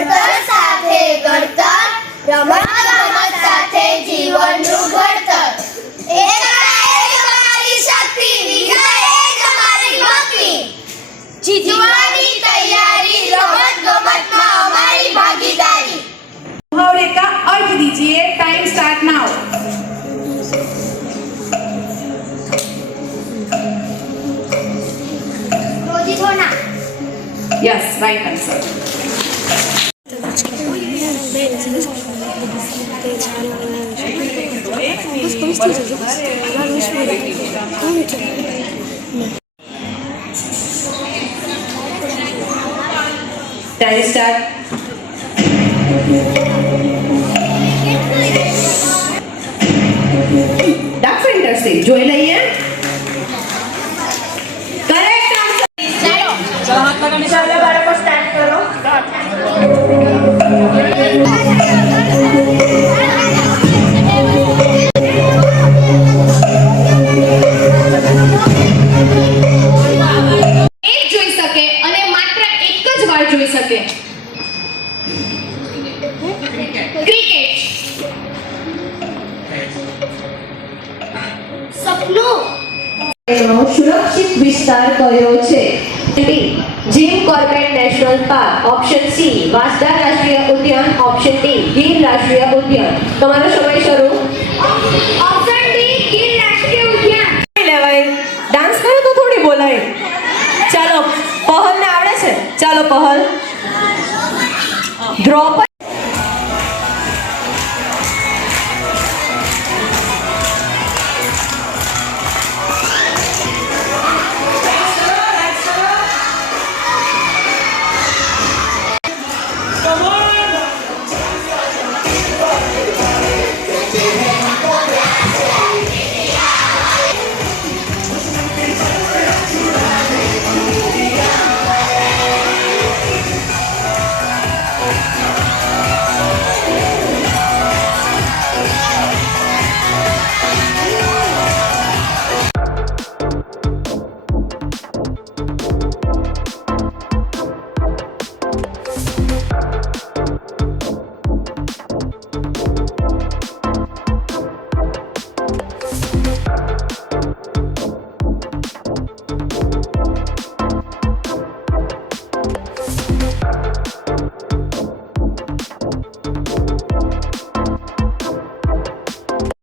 ભણતર સાથે ગણતર, રમત સાથે જીવનનું ઘડતર. એકતા એ જ અમારી શક્તિ, વિજય એ જ અમારી ભક્તિ. જીતવાની तैयारी, रमत-गमतમાં અમારી ભાગીદારી. मुहावरे का अर्थ दीजिए. Time start now. क्रोधित होना. Yes, right answer. Time start. Dark fantasy જોઈ લઈએ. Correct answer. ચલો હાથ લગાવીને ચાલો બાળકો સ્ટાર્ટ કરો. એક જોઈ શકે અને માત્ર એક જ વાર જોઈ શકે. ક્રિકેટ. સપનું. સુરક્ષિત વિસ્તાર કયો છે? Jim Corbett national park. Option C Vansda રાષ્ટ્રીય ઉદ્યાન. ઓપ્શન ડી ગીર રાષ્ટ્રીય ઉદ્યાન. તમારો સમય શરૂ. ઓપ્શન ડી ગીર રાષ્ટ્રીય ઉદ્યાન. લેવાય ડાન્સ કરો તો થોડી બોલાય. ચાલો પહલ ને આવડે છે? ચાલો પહલ. ડ્રો